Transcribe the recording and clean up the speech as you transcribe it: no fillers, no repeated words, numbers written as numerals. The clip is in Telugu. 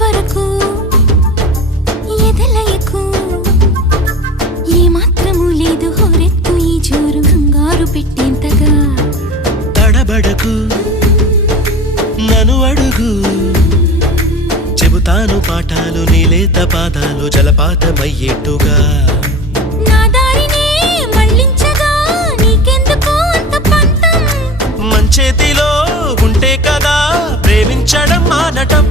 వరకు ఎదలయకు ఏ మాత్రము లేదు హోరెత్తు ఈ జోరు కంగారు పెట్టేంతగా తడబడకు నన్ను అడుగు చెబుతాను పాఠాలు నీలేత పాదాలు జలపాతమయ్యేట్టుగా నా దారినే మళ్ళించగా నీకెందుకు అంత పంతం మంచేతిలో ఉంటే కదా ప్రేమించడం మానటం